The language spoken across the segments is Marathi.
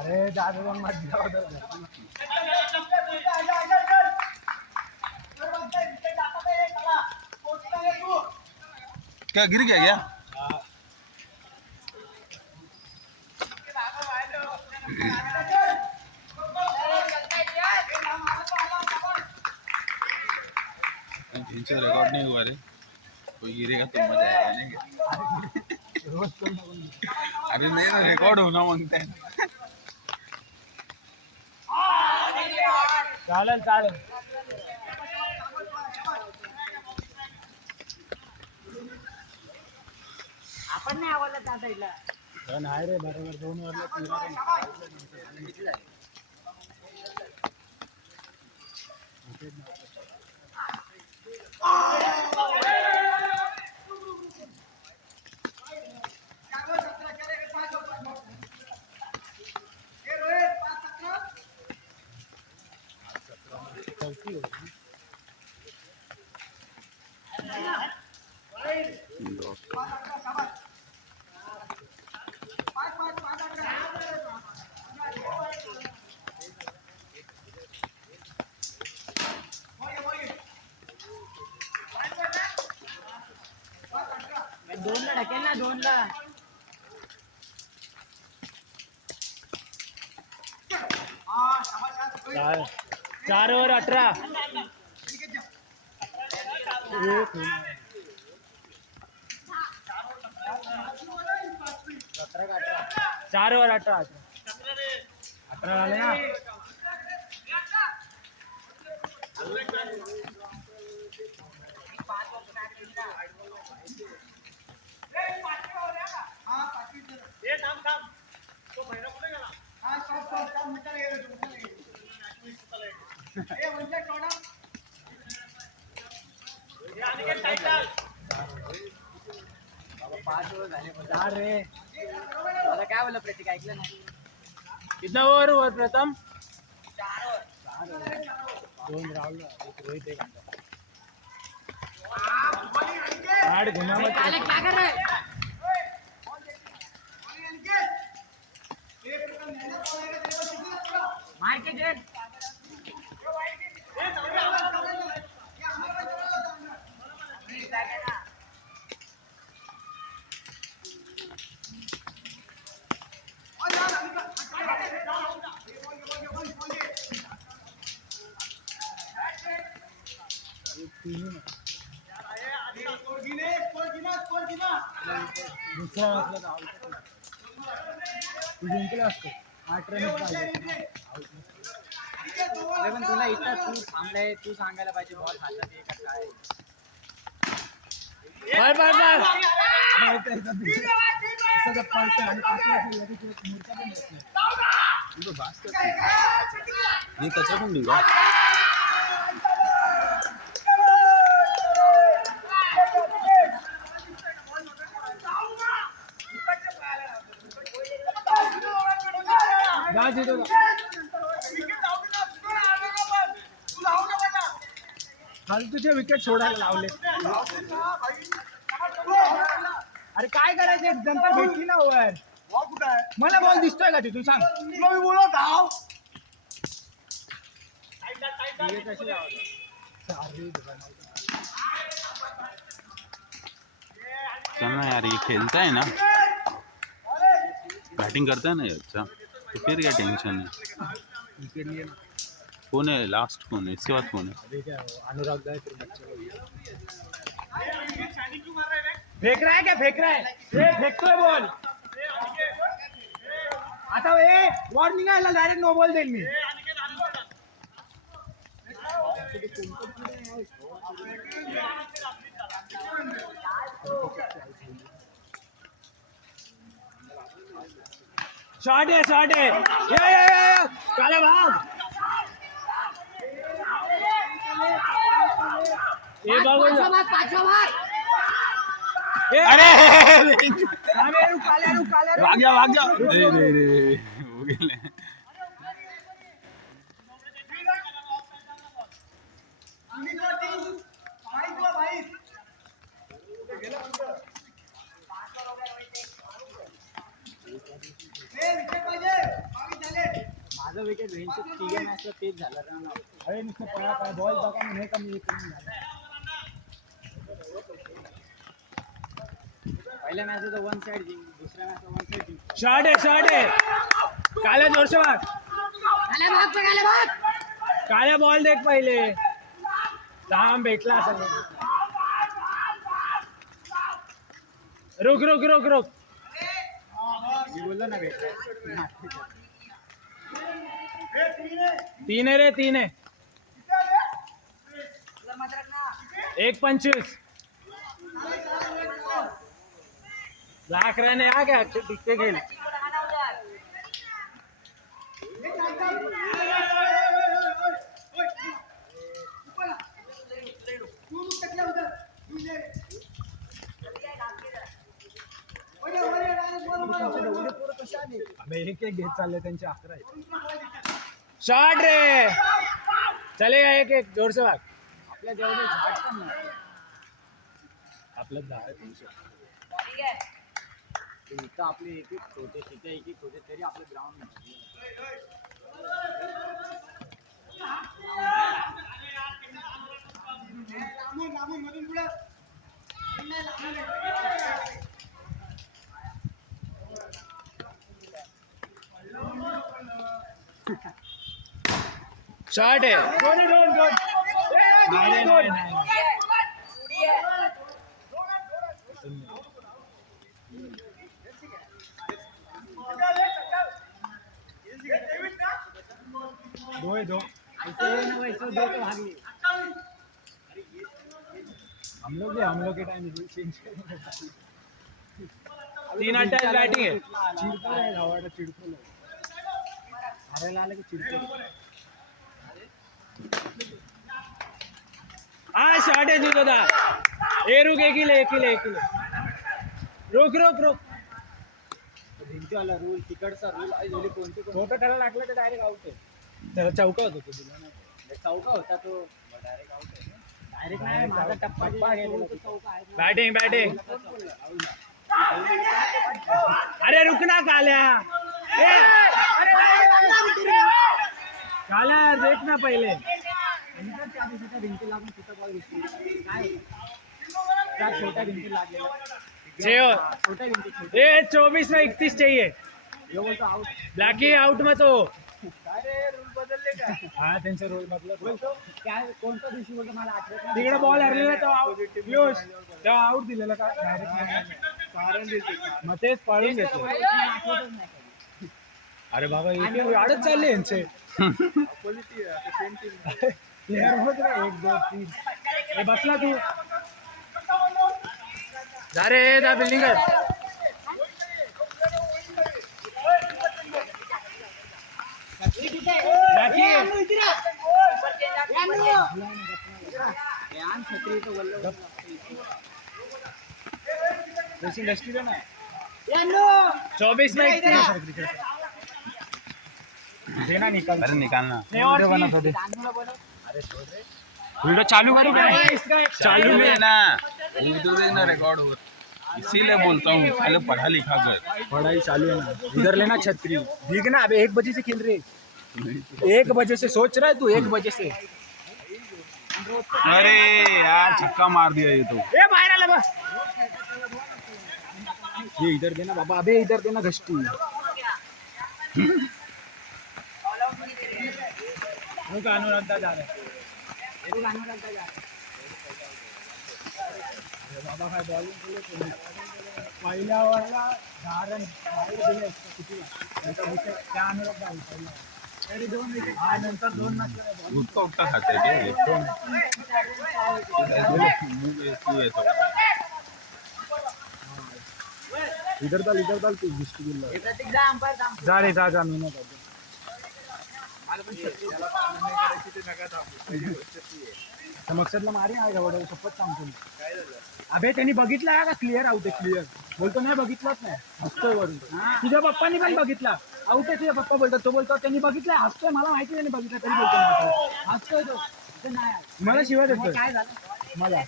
अरे दादा पण मत जाऊ दे. क्या गिर गया क्या? रिकॉर्ड नहीं हुआ रे. कोई गिरेगा तो मजा आएगा नहीं. रोज कोण ना कोण. अरे नहीं ना रिकॉर्ड होना मांगता है. चालेल चालेल. आपण नाही आवडला त्या साईडला. नाही रे बरोबर 2 वरला दोनला ढकेल ना 2ला. 4 ओव्हर 18. 4 ओव्हर 18 झाले ना. रे मला काय बोललं प्रतीक ऐकलं नाही. कितना ओव्हर वर प्रथम 2 राहुल एक रोहित एक आठ घुमावत. काय कर रहा है? मार के दे. दुसरा जिंकला असतो 8 रन पाहिजे. पण तुला इथं तू थांबलाय, तू सांगायला पाहिजे बॉल हातात आहे का काय. Bye bye bye. असं जर पळतोय आणि मूर्ता पण येत नाही. ये कचरा पण देऊ का? फालतूचे विकेट सोडायला लावले. अरे काय करायचे नंतर भेटली ना ओव्हर. मला बॉल दिसतोय का तिथून सांग. मी बोलो धाव. चल ना यार ये खेलता है ना, बैटिंग करता है ना ये अच्छा, तो फिर क्या टेंशन है. कौन है लास्ट, कौन है इसके बाद कौन है? अनुराग फेक रहा है क्या? फेक रहा है. फेकतोय बॉल. आता वॉर्निंग आहे, डायरेक्ट नो बॉल देईल मी. शॉट आहे. ये काले भाग. पाचवा भाग. अरे काले भाग जा. रे हो गेले. विकेट पाहिजे. माझा विकेट रेंजचे 3 मॅचला तेच झालं रन आउट. अरे नुसतं पळा पळा बॉल बघा हे कमी झालं. पहिल्या मॅचचा 1 साइड जिंक, दुसऱ्या मॅचचा 1 साइड जिंक. शॉट आहे काल्या जोरशे मार. काळ्या बॉल देख पहिले थांब भेटला असेल. रुक रुक रुक रुक. मी बोललो ना भेटला. 3 आहे रे 3 आहे. 1-25 लाख रन आ गया टिकते खेल. एक एक घेत चालले त्यांचे 11 आहे. शॉट रे चलेगा एक एक जोर से भाग. आपल्या जेवढे झाड पण नाही. आपलं 10 इथं आपले एक एक छोटे तिथे एक एक होते तरी आपलं ग्राउंड नाही. शॉट आहे. दोन दो ऐसे ना वैसे दो तो भाग लिए. हम लोग के टाइम चेंज 3 अटॅच बॅटिंग आहे. चिडतो आहे गावाला चिडतो. हारायला आलं की चिडतो. हा शॉट आहे तुझा दा. ए रुक एक रुक रुक रुक. भिंतीवाला रूल तिकडचा रूल कोणते कोणते छोटं त्याला लागलं तर डायरेक्ट आउट आहे. त्याला चौका होतो तो दिला नाही. चौका होता तो डायरेक्ट आउट आहे. डायरेक्ट नाही माझा टप्पा चौका आहे. बॅटिंग अरे रुक ना काल्या. काल्या देख ना पहिले. भिंती लागून तिथं बॉल घुसली. काय त्या छोट्या भिंती लागलेला. छोट्या भिंती छोटी. 24 में 31 चाहिए. ये बोलतो आउट. ब्लॅकी आउट मत हो. काय रे रूल बदलले का? हा त्यांचा रोल बदलत. बोलतो काय कोणत्या दिवशी बोलतो मला आठवत नाही. तिकडे बॉल हरलेला तेव्हा आउट दिलेला का डायरेक्ट. मग तेच पाळून घेतलं. आठवतच नाही. अरे बाबा इथे वाढत चालले यांचे प्लेअर होत रे. 1 2 3 हे बसला तू जा रे दा बिल्डिंग इंडस्ट्री ना 24 में देना निकाल. अरे निकालना. वीडियो चालू करो. चालू में ना उर्दू देना रिकॉर्ड हो. इसीलिए बोलता हूँ पहले पढ़ा लिखा कर. पढ़ाई चालू है ना. इधर लेना छतरी. ठीक है ना. अबे 1 बजे से खेल रहे. 1 बजे से सोच रहा है तू. 1 बजे से. अरे यार छक्का मार दिया ये तो. ए बाहर आला बस. ये इधर देना बाबा. अबे इधर देना घष्टी. रुक अनुराधा जा रहा है. बाबा काय बॉलिंग पहिल्या ओव्हरला 10 रन बाहेर दिले किती. त्या अनुराधा पहिला तरी 2 विकेट. हा नंतर 2 नसले. गुटका उठका खाते के इधर डाल तू दृष्टी दिला. जा रे जा मी नाही करतो. मकसदला मारे आहे का वडा शपथ सांगतो. अबे त्यांनी बघितला का क्लिअर आउट आहे. क्लिअर बोलतो नाही बघितलाच नाही. हसतोय वरून. तुझ्या पप्पांनी पण बघितला आउट आहे. तुझ्या पप्पा बोलतात. तो बोलतो त्यांनी बघितलं. हसतोय. मला माहिती त्यांनी बघितलं तरी बोलतो हसतोय तो. नाही मला शिवाय देतोय. काय झालं मला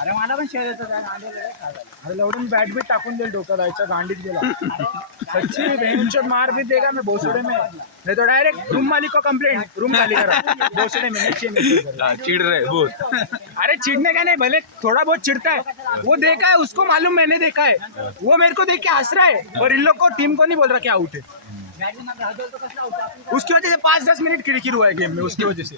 अरे मला पण शेअर येतो त्या गांडीला लय खास झालं. अरे लवडून बॅट बीट टाकून देईल डोक्यात जायच्या गांडीत गेला सच्ची बेंचोट मार भी देगा मैं भोसड़े में नहीं तो डायरेक्ट रूम मालिक को कंप्लेंट रूम खाली करा भोसड़े में नहीं चाहिए चिड रहे बहुत. अरे चिढ़ने का नहीं भले थोड़ा बहुत चिढ़ता है वो देखा है उसको मालूम मैंने देखा है वो मेरे को देख के हंस रहा है और इन लोग को टीम को नहीं बोल रहा क्या आउट है बॅटिंग मध्ये हजल तो कसला होता आपण उसकी वजह से 5-10 मिनट किरकिर हुआ है गेम में उसकी वजह से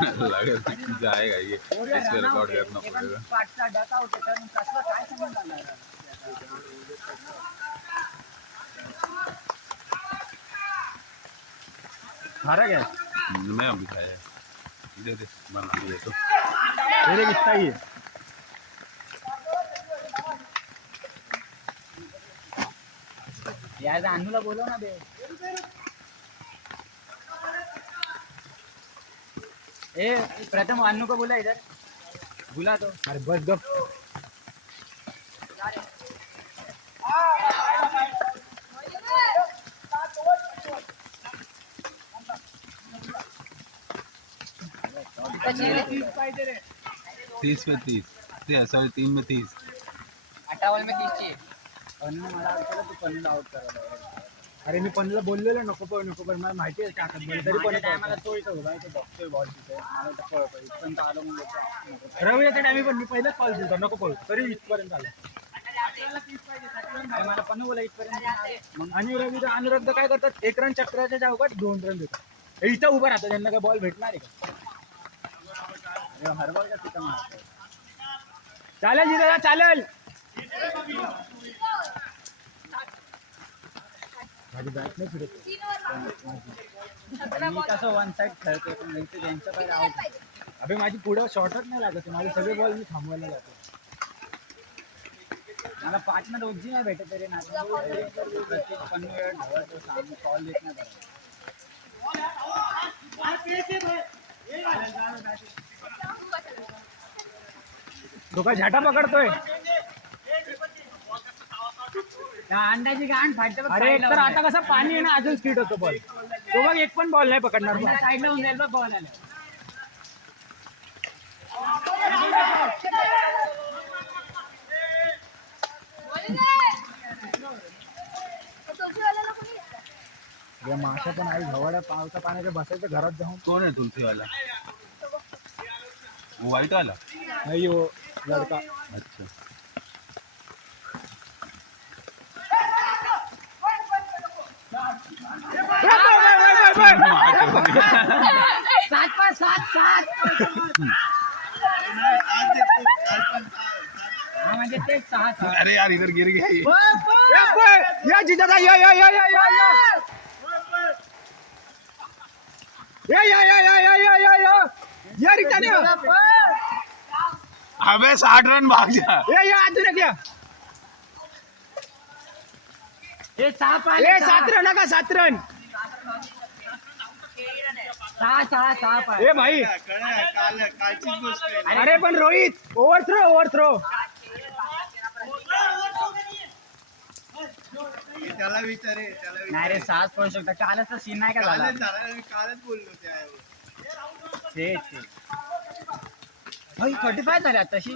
लगा जाएगा ये इसमें रिकॉर्ड करना पड़ेगा. पाठचा डाटा होते तर मग कसला काय संबंध आला हारा गया मैं अभी खाया दे दे बना दिए तो. मेरे कितना ही है यार अनुला बोलव ना बे ए प्रथम अनु को बोला इधर बुला तो अरे बस गप तीस पे 30 सॉरी 3 में 30. 58 में 30 ची अनु मला वाटलं तू पन्नू आउट करायला अरे मी पनला बोललेलो नको पण मला माहिती आहे टाकत बोल तरी पण टायमाला तो इथं उभा आहे तो बघतोय बॉल तिथे मला तर पळ इथपर्यंत आलो मग रविच्या टायमी पण मी पहिलेच कॉल दिलता नको पळू तरी इथपर्यंत आला मला पन्नू बोला इथपर्यंत मग आणि रवी अनुराग काय करतात 1 रन चक्राच्या जागेवर 2 रन देतात हे इथं उभं राहतं त्यांना काय बॉल भेटणार आहे का हरबॉल का तिथं मारतो चालेल जिरा चालेल माझी बॅट नाही फिरत मी कसं वन साइड खेळतो पण त्यांचं काय आउट अबे माझी पुढं शॉर्टच नाही लागत माझे सगळे बॉल मी थांबवायला जातो मला पार्टनर रोजी नाही भेटत तरी ना पन्नू वेळ धावतो सांग कॉल देत नाही तो काय झाटा पकडतोय त्या अंड्याची गांड फाटते बघ अरे तर आता कसं पाणी आहे ना अजून स्पीड होतो बॉल तो बघ एक पण बॉल नाही पकडणार बघ. साईडला होऊन जाईल बघ बॉल आला हे माशा पण आई घवाड्या पावसा पाण्याच्या बसायचं घरात जाऊन कौन है तुलसी वाला? वो व्हाइट वाला. नाही हो लडका अच्छा सात पाच सात सात हा म्हणजे तेच सहा सहा अरे यार इधर गिर गया ये. या जिजादा या या या या या या या या या या या या या या रिटाने अबे 60 रन भाग जा. या अजून एक या हे सहा पाच ए 7 रन का 7 रन सहा सहा सहा पाच ए भाई अरे पण रोहित ओव्हर थ्रो त्याला विचारे नाही रे सहाच पडू शकता कालच तर सीन नाही का झाला कालच बोललो ते भाई 45 झाले तशी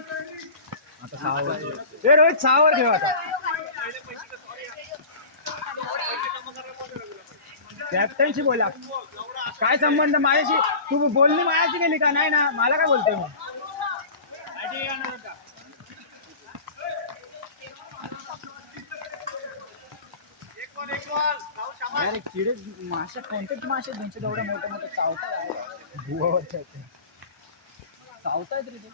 आता 6 वर ए रोहित 6 वर खेळ आता कॅप्टनशी बोला काय संबंध माझ्याशी तू बोलणी माझ्याशी गेली का नाही ना मला काय बोलतोय मग यार किडे मासे कोणतेच मासे तुमचे एवढे मोठे मोठे चावतात चावतायत रे ते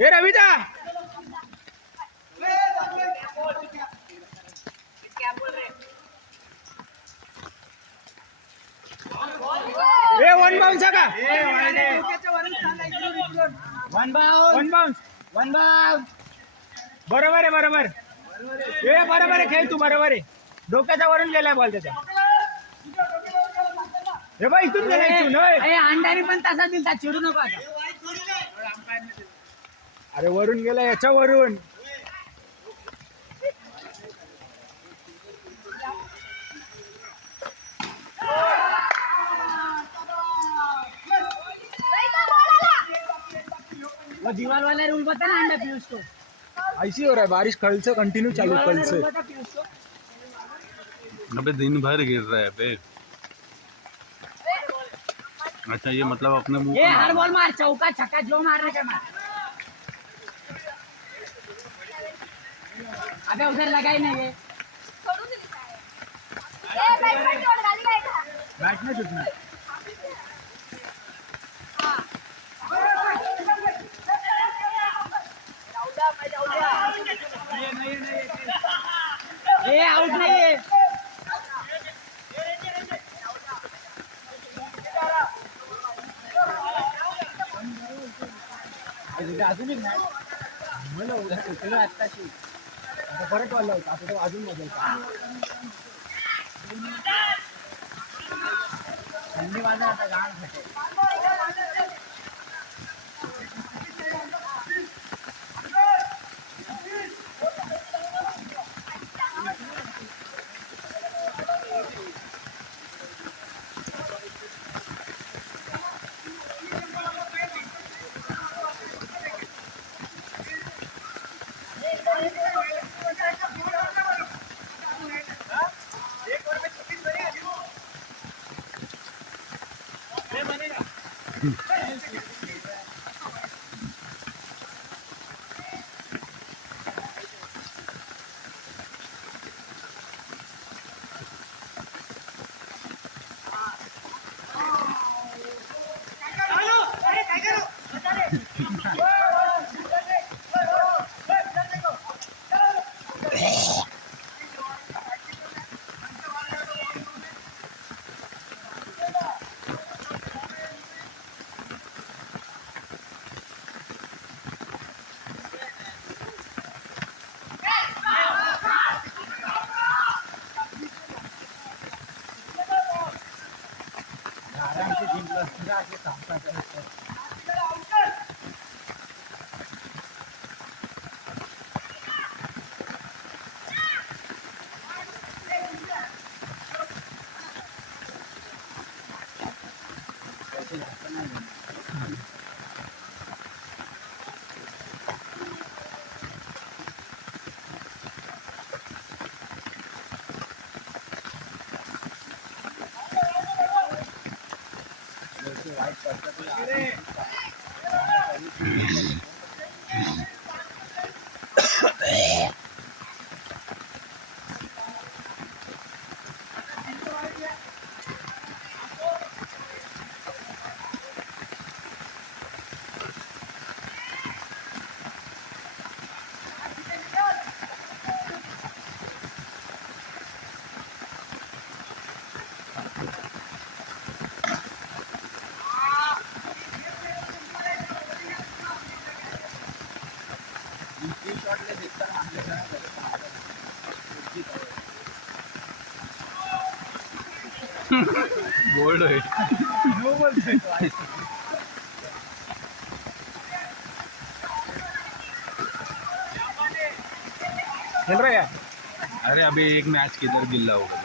ए रविदा ए वन बाउन्स का one bounce one bounce. One bounce. बरोबर आहे बरोबर. हे बरोबर आहे, खेळ तू बरोबर आहे. डोक्याच्या वरून गेलाय बॉल त्याच्या. हे बघ इथून गेला इथून. होय. अंड्याने पण तसा दिलता, चिडू नको आता. अरे वरून गेला याच्या वरून. वो दीवार वाला रूल बता ना अंडा पीयूष को. ऐसी हो रहा है बारिश, कल से कंटिन्यू चालू, दीवार कल वाला से. रूल बता पीयूष को. अबे दिन भर गिर रहा है बे. अच्छा ये मतलब अपने मुंह ये पे हर मारना. बॉल मार, चौका छक्का जो मारने का मार. अबे उधर लगा ही नहीं है. बॅट नाही सुटणार. ये आउट नहीं है. अजून एक नाही मला उद्या सुटलं आत्ताशी. आता परत वाढला होता, आता तो अजून बदलता. थंडी वाजत आता गाण खाते. आरामशी जिंकलं असतं ना, असे सांगतात. बोल्ड है. नो बोलतोय तो आज. खेल रहा है. अरे अभी एक मैच किधर गिल्ला होगा.